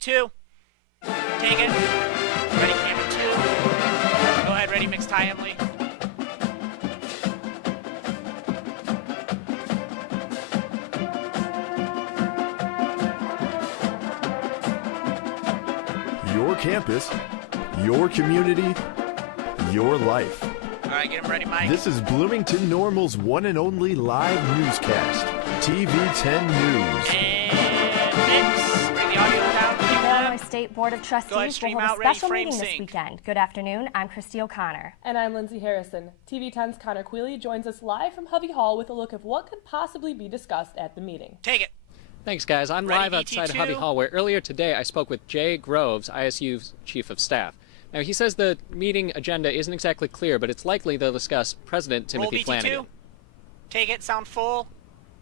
Two. Take it. Ready, camera two. Go ahead, ready, mix Ty Emily. Your campus, your community, your life. All right, get him ready, Mike. This is Bloomington Normal's one and only live newscast, TV 10 News. And mix. Bring the audio down. The Illinois State Board of Trustees will hold a special meeting this weekend. Good afternoon, I'm Christy O'Connor. And I'm Lindsay Harrison. TV 10's Connor Quealy joins us live from Hovey Hall with a look of what could possibly be discussed at the meeting. Take it. Thanks, guys. I'm live outside Hovey Hall, where earlier today I spoke with Jay Groves, ISU's Chief of Staff. Now, he says the meeting agenda isn't exactly clear, but it's likely they'll discuss President Timothy Flanagan. Take it, sound full.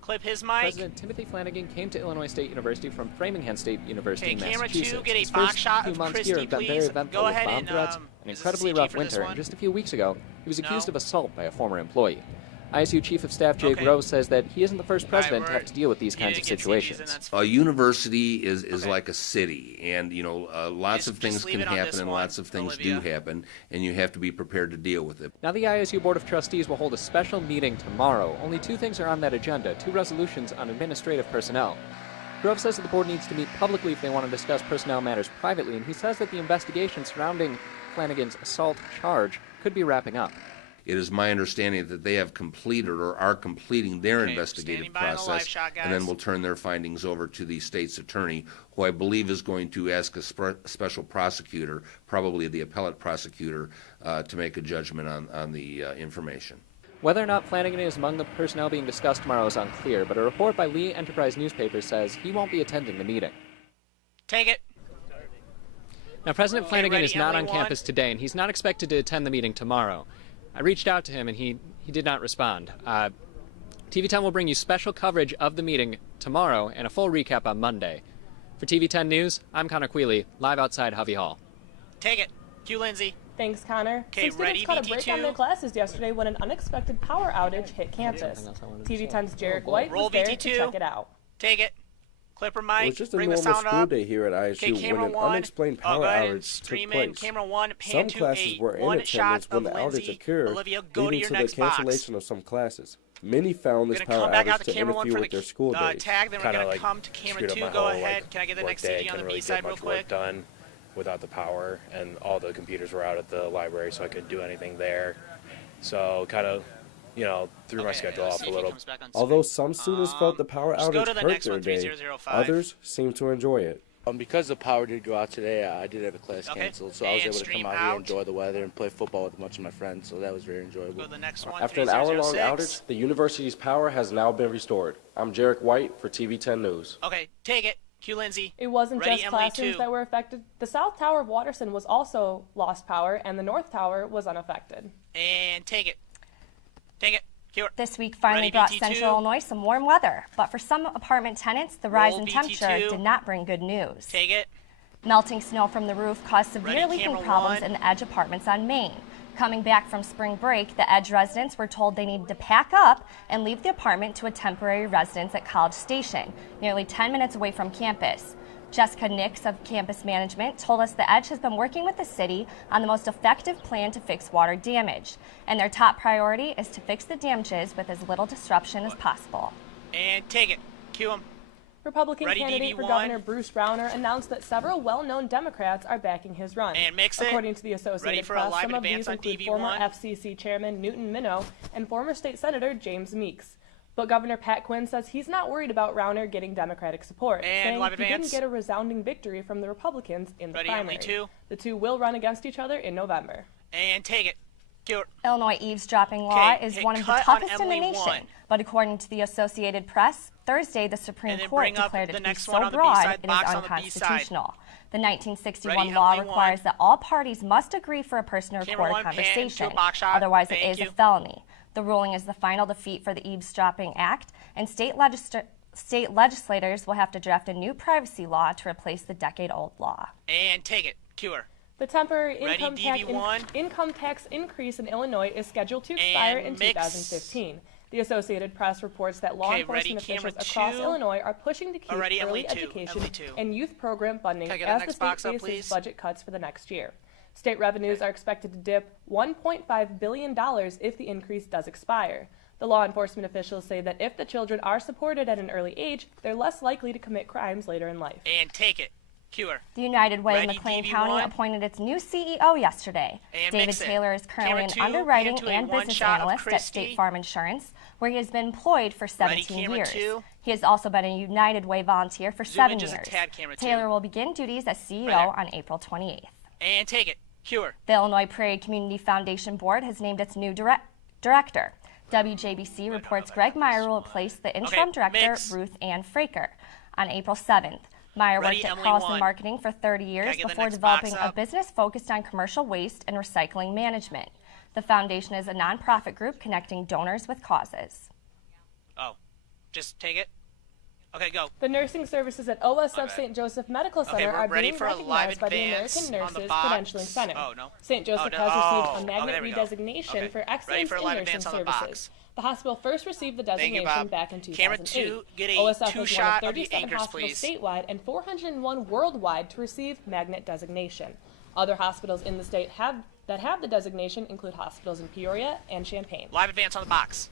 Clip his mic. President Timothy Flanagan came to Illinois State University from Framingham State University in camera Massachusetts. Two, get a His box first shot few of months Christy, here have been very please. eventful Go with ahead bomb and, threats, an incredibly CG rough for this winter, one? and just a few weeks ago, he was accused No. of assault by a former employee. ISU Chief of Staff Jay Okay. Groves says that he isn't the first president to we're- have to deal with these kinds of situations. A university is Okay. like a city, and lots of things just leave can it on happen, this and one, lots of things Olivia. do happen, and you have to be prepared to deal with it. Now, the ISU Board of Trustees will hold a special meeting tomorrow. Only two things are on that agenda, two resolutions on administrative personnel. Grove says that the board needs to meet publicly if they want to discuss personnel matters privately, and he says that the investigation surrounding Flanagan's assault charge could be wrapping up. It is my understanding that they have completed or are completing their Okay, investigative standing by on the live process, shot, and then guys. will turn their findings over to the state's attorney, who I believe is going to ask a special prosecutor, probably the appellate prosecutor, to make a judgment on the information. Whether or not Flanagan is among the personnel being discussed tomorrow is unclear, but a report by Lee Enterprise newspaper says he won't be attending the meeting. Take it. Now, President Flanagan ready, is not Emily, on campus today, and he's not expected to attend the meeting tomorrow. I reached out to him, and he did not respond. TV 10 will bring you special coverage of the meeting tomorrow and a full recap on Monday. For TV 10 News, I'm Connor Quealy, live outside Hovey Hall. Take it. Cue Lindsay. Thanks, Connor. Okay, Some ready, students caught a break on VT2? their classes yesterday when an unexpected power outage hit campus. TV 10's Jarek White Roll was there VT2. to check it out. Take it. Clipper It Mike. was just a Bring the normal sound school up. day here at Okay, ISU when camera an one. unexplained Go power ahead and outage stream took in. place. Camera one, pan Some to classes eight. were in One attendance shot when the of outage Lindsay. occurred, Olivia, go to leading your to the next box. cancellation of some classes. Many found We're this gonna power come back out outage to to camera one interfere for with the their school days. tag. Then we're Kinda gonna like come to camera screwed up two. my Go whole, ahead. Can I get the next work day. CG on Couldn't the really B side get real much work quick? done without the power, and all the computers were out at the library, so I couldn't do anything there. So kind of, threw my schedule let's off see a if he little. comes back on Although screen. some students felt the power just go outage to the hurt next their one, day, 3005. others seemed to enjoy it. Because the power did go out today, I did have a class Okay. canceled, so I was And able to stream come out here out. and enjoy the weather and play football with a bunch of my friends, so that was very Go enjoyable. to the next one. After an hour-long 3006. outage, the university's power has now been restored. I'm Jarek White for TV 10 News. Okay, take it. Cue Lindsay. It wasn't Ready, just Emily, classrooms two. that were affected. The South Tower of Watterson was also lost power, and the North Tower was unaffected. And take it. Take it. Cue her. This week finally Ready, brought BT2? Central Illinois some warm weather, but for some apartment tenants, the rise Roll in BT2. temperature did not bring good news. Take it. Melting snow from the roof caused severe Ready, leaking camera problems one. in the Edge apartments on Main. Coming back from spring break, the Edge residents were told they needed to pack up and leave the apartment to a temporary residence at College Station, nearly 10 minutes away from campus. Jessica Nix of campus management told us the Edge has been working with the city on the most effective plan to fix water damage, and their top priority is to fix the damages with as little disruption as possible. And take it. Cue him. Republican Ready, candidate for DB1. Governor Bruce Browner announced that several well-known Democrats are backing his run. And mix it. According to the Ready Associated for a Press, live some of advance these on include DB1. former FCC Chairman Newton Minow and former State Senator James Meeks. But Governor Pat Quinn says he's not worried about Browner getting Democratic support, And saying live he didn't advance. get a resounding victory from the Republicans in the Ready, Emily, primary. two. The two will run against each other in November. And take it. Cue her. Illinois eavesdropping law Okay, is hit one of the cut on toughest in the Emily nation. one. But according to the Associated Press, Thursday the Supreme And then Court bring up declared the it to be next one so on the broad B-side, it is box on the B-side. unconstitutional. The 1961 Ready, law Emily, requires one. that all parties must agree for a person to Camera record a one, pan to a conversation. box shot. Otherwise, Thank it is you. a felony. The ruling is the final defeat for the Eavesdropping Act, and state legislators will have to draft a new privacy law to replace the decade-old law. And take it. Cue her. The temporary Ready, DB1. income tax increase in Illinois is scheduled to expire And in mix. 2015. The Associated Press reports that law enforcement officials across Illinois are pushing to keep early education and youth program funding as the state faces budget cuts for the next year. State revenues are expected to dip $1.5 billion if the increase does expire. The law enforcement officials say that if the children are supported at an early age, they're less likely to commit crimes later in life. And take it. Cure. The United Way of McLean County appointed its new CEO yesterday. David Taylor is currently an underwriting and business analyst at State Farm Insurance, where he has been employed for 17 years. He has also been a United Way volunteer for 7 years. Taylor will begin duties as CEO on April 28th. And take it. Cure. The Illinois Prairie Community Foundation Board has named its new director. WJBC reports Greg Meyer will replace the interim director, Ruth Ann Fraker, on April 7th. Meyer worked at Carlson Marketing for 30 years before developing a business focused on commercial waste and recycling management. The foundation is a nonprofit group connecting donors with causes. Oh, just take it? Okay, go. The nursing services at OSF St. Joseph Medical Center are being recognized by the American Nurses Credentialing Center. St. Joseph has received a magnet redesignation for excellence in nursing services. The hospital first received the designation back in 2008. OSF was one of 37 hospitals statewide and 401 worldwide to receive magnet designation. Other hospitals in the state that have the designation include hospitals in Peoria and Champaign. Live advance on the box.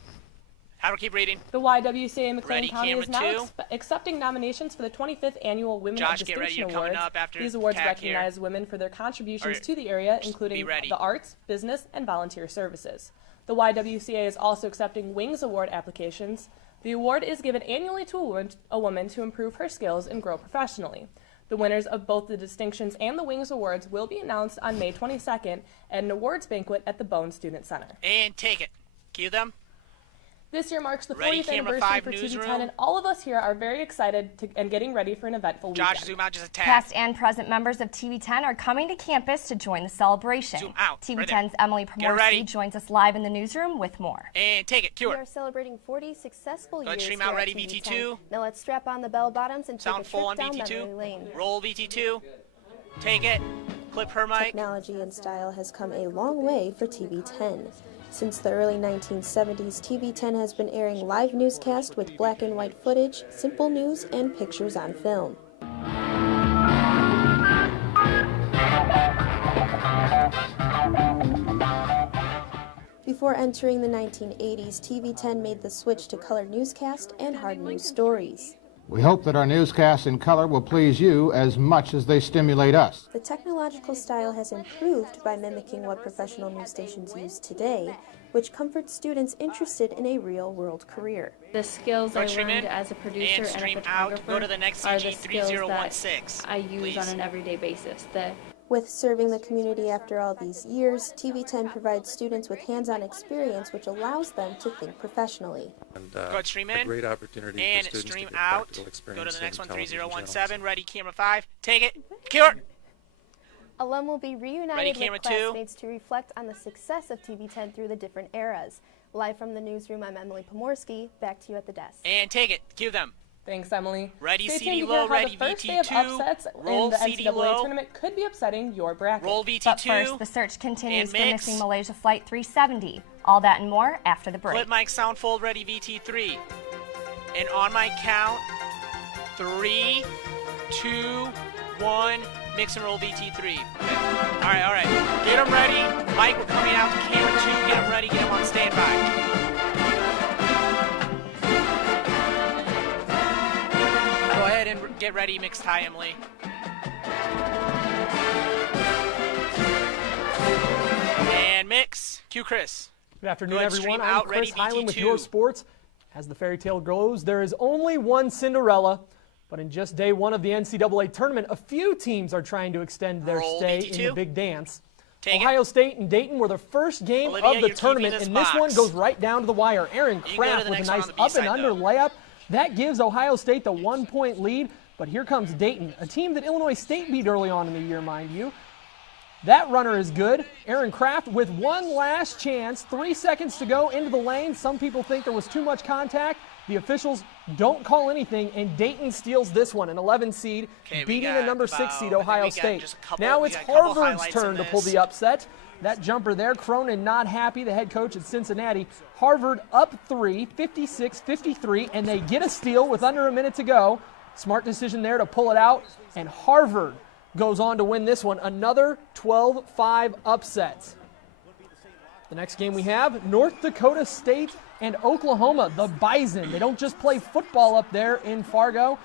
How do we keep reading? The YWCA McLean County is now accepting nominations for the 25th Annual Women of Distinction Awards. These awards recognize women for their contributions to the area, including the arts, business, and volunteer services. The YWCA is also accepting Wings Award applications. The award is given annually to a woman to improve her skills and grow professionally. The winners of both the distinctions and the Wings Awards will be announced on May 22nd at an awards banquet at the Bone Student Center. And take it. Cue them. This year marks the 40th anniversary for TV10, and all of us here are very excited and getting ready for an eventful weekend. Josh, zoom out just a tad. Past and present members of TV10 are coming to campus to join the celebration. Zoom out. TV10's Emily Pomorsky joins us live in the newsroom with more. And take it. Cue her. We are celebrating 40 successful years stream here out. Ready, at TV10. VT2. Now let's strap on the bell bottoms and Sound take a full trip on down VT2. memory lane. Roll VT2. Take it. Clip her mic. Technology and style has come a long way for TV10. Since the early 1970s, TV10 has been airing live newscasts with black and white footage, simple news, and pictures on film. Before entering the 1980s, TV10 made the switch to color newscast and hard news stories. We hope that our newscasts in color will please you as much as they stimulate us. The technological style has improved by mimicking what professional news stations use today, which comforts students interested in a real-world career. The skills I learned as a producer and a photographer are the skills that I use on an everyday basis. With serving the community after all these years, TV10 provides students with hands-on experience which allows them to think professionally. And a great opportunity and for students stream to get out. practical experience. Go to the next one, television 3017. Ready, camera 5. Take it. Cue her. Alum will be reunited with classmates to reflect on the success of TV10 through the different eras. Live from the newsroom, I'm Emily Pomorsky. Back to you at the desk. And take it. Cue them. Thanks, Emily. Ready, Stay CD tuned to low, hear how ready, the first day VT2. of upsets Roll in the CD NCAA low. tournament could be upsetting your bracket. Roll VT2. But first, the search continues for mix. missing Malaysia Flight 370. All that and more after the break. Flip mic sound fold, ready, VT3. And on my count, 3, 2, 1, mix and roll VT3. Okay. All right. Get them ready. Mike, we're coming out to camera 2. Get them ready. Get them on standby. Go ahead and get ready, mixed high, Emily. And mix. Cue Chris. Good afternoon, everyone. I'm Chris Hyland with Your Sports. As the fairy tale goes, there is only one Cinderella, but in just day one of the NCAA tournament, a few teams are trying to extend their stay in the big dance. Ohio State and Dayton were the first game of the tournament, and this one goes right down to the wire. Aaron Kraft with a nice up-and-under layup. That gives Ohio State the 1-point lead, but here comes Dayton, a team that Illinois State beat early on in the year, mind you. That runner is good. Aaron Kraft with one last chance, 3 seconds to go into the lane. Some people think there was too much contact. The officials don't call anything, and Dayton steals this one, an 11 seed, beating the number 6 seed Ohio State. Now it's Harvard's turn to pull the upset. That jumper there, Cronin not happy, the head coach at Cincinnati. Harvard up 3, 56-53, and they get a steal with under a minute to go. Smart decision there to pull it out, and Harvard goes on to win this one, another 12-5 upset. The next game we have, North Dakota State and Oklahoma, the Bison. They don't just play football up there in Fargo.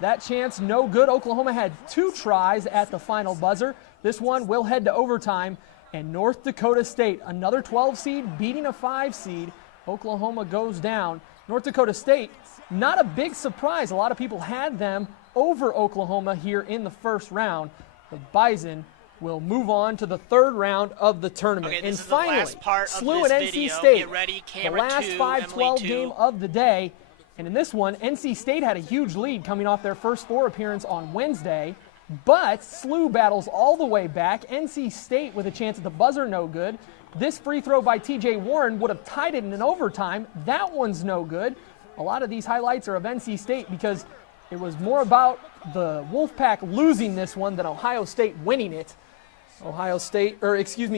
That chance no good. Oklahoma had 2 tries at the final buzzer. This one will head to overtime. And North Dakota State, another 12 seed, beating a 5 seed. Oklahoma goes down. North Dakota State, not a big surprise. A lot of people had them over Oklahoma here in the first round. The Bison will move on to the third round of the tournament. Okay, and finally, SLU and NC State, the last 5-12 game of the day. And in this one, NC State had a huge lead coming off their first 4 appearance on Wednesday. But SLU battles all the way back. NC State with a chance at the buzzer, no good. This free throw by TJ Warren would have tied it in an overtime. That one's no good. A lot of these highlights are of NC State because it was more about the Wolfpack losing this one than Ohio State winning it.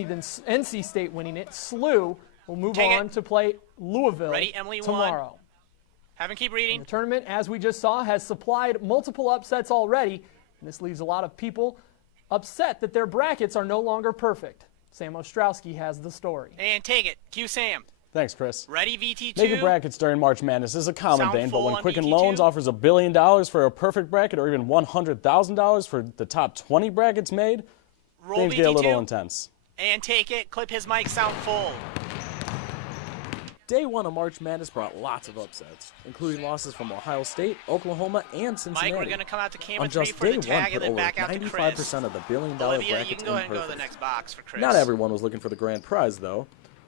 than NC State winning it. SLU will move on to play Louisville tomorrow. Have him keep reading. And the tournament, as we just saw, has supplied multiple upsets already. And this leaves a lot of people upset that their brackets are no longer perfect. Sam Ostrowski has the story. And take it. Cue Sam. Thanks, Chris. Ready, VT2? Making brackets during March Madness is a common thing, but when Quicken VT2? Loans offers $1 billion for a perfect bracket or even $100,000 for the top 20 brackets made, things get a little intense. And take it. Clip his mic, sound full. Day 1 of March Madness brought lots of upsets, including losses from Ohio State, Oklahoma, and Cincinnati. Mike, we're going to come out to camera on 3 just for the day tag 1, and then over back out to 95% of the billion-dollar Olivia, brackets you can go ahead and go to the imperfect. next box for Chris. Not everyone was looking for the grand prize, though.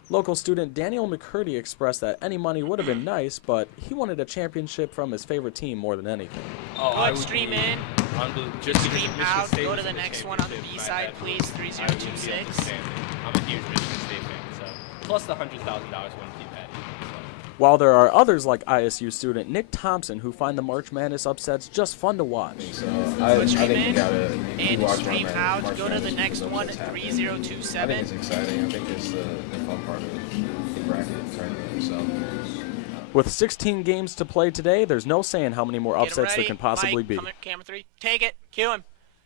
Local student Daniel McCurdy expressed that any money would have been nice, but he wanted a championship from his favorite team more than anything. Go ahead, stream in. Just stream out. Go to the next one on the B side, please. 3026. I'm a huge Michigan State fan, so plus the $100,000 wouldn't keep that. While there are others like ISU student Nick Thompson who find the March Madness upsets just fun to watch. I think you gotta watch stream out. Go to the next one, 3027. I think it's exciting. I think it's the fun part of the bracket tournament. So. With 16 games to play today, there's no saying how many more upsets there can possibly be. Camera 3. Take it. Cue him.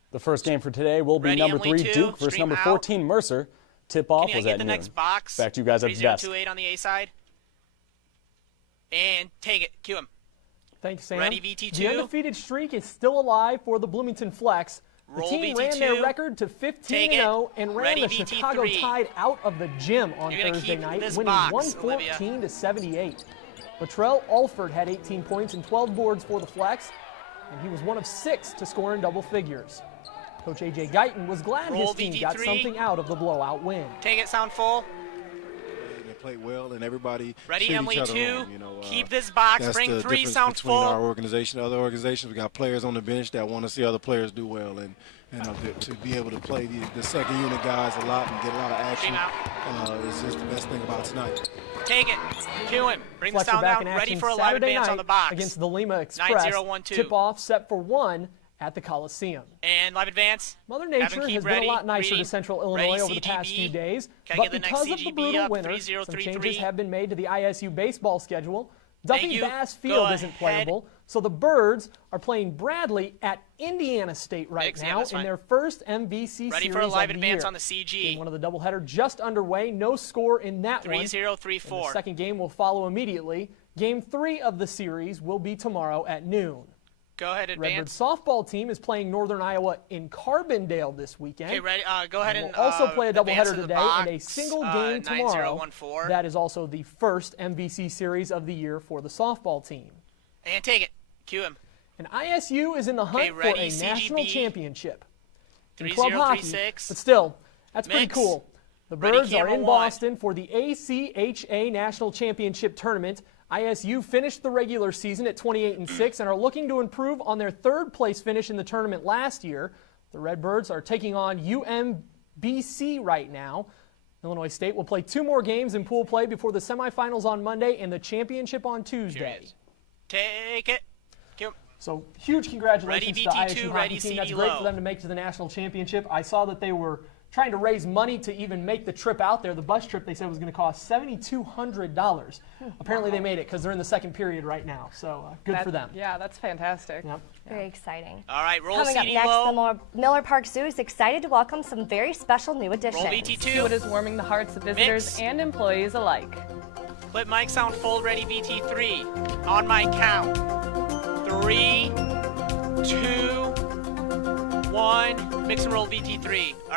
The first game for today will be number 3 Duke versus number 14 Mercer. Tip-off was at noon. Next box? Back to you guys at the desk. 3028 on the A side. And take it. Cue him. Thanks, Sam. Ready, VT2? The undefeated streak is still alive for the Bloomington Flex. The team ran their record to 15-0 and ran the Chicago Tide out of the gym on Thursday night, winning 114-78. Latrell Alford had 18 points and 12 boards for the Flex, and he was one of 6 to score in double figures. Coach A.J. Guyton was glad his team got something out of the blowout win. Take it, sound full. They played well, and everybody ready, cheered Emily each other 2. on. You know, keep this box. That's Bring the 3. difference Sound between full. our organization and other organizations. We got players on the bench that want to see other players do well, and to be able to play the second unit guys a lot and get a lot of action is just the best thing about tonight. Take it. Cue him. Bring Flex the sound down. in Ready for a live Saturday advance night on the box. Against the Lima Express. 9012. Tip-off set for 1 at the Coliseum. And live advance. Mother Nature has been a lot nicer to Central Illinois over the past few days, but because of the brutal winter, some changes have been made to the ISU baseball schedule. Duffy Bass Field isn't playable, so the Birds are playing Bradley at Indiana State right now in their first MVC Ready series for a live of the advance year. on the CG. Game 1 of the doubleheader just underway, no score in that 3034. one. The second game will follow immediately. Game 3 of the series will be tomorrow at noon. Go ahead, advance. Redbird softball team is playing Northern Iowa in Carbondale this weekend. Okay, ready. Go ahead and we'll also play a doubleheader today box, and a single game tomorrow. 9014. That is also the first MVC series of the year for the softball team. And take it. Cue him. And ISU is in the hunt for a national championship in club hockey, but still, that's pretty cool. The Birds are in Boston for the ACHA National Championship Tournament. ISU finished the regular season at 28-6 and are looking to improve on their third-place finish in the tournament last year. The Redbirds are taking on UMBC right now. Illinois State will play 2 more games in pool play before the semifinals on Monday and the championship on Tuesday. Take it. So huge congratulations to the ISU hockey team. That's great low. for them to make to the national championship. I saw that they were trying to raise money to even make the trip out there. The bus trip, they said, was going to cost $7,200. Apparently they made it because they're in the second period right now. So good for them. Yeah, that's fantastic. Yep. Very exciting. All right, roll Coming up seating next, low. the Miller Park Zoo is excited to welcome some very special new additions. Roll VT2. See what is warming the hearts of visitors and employees alike. Clip mic sound full, ready VT3. On my count. 3, 2, 1. Mix and roll VT3.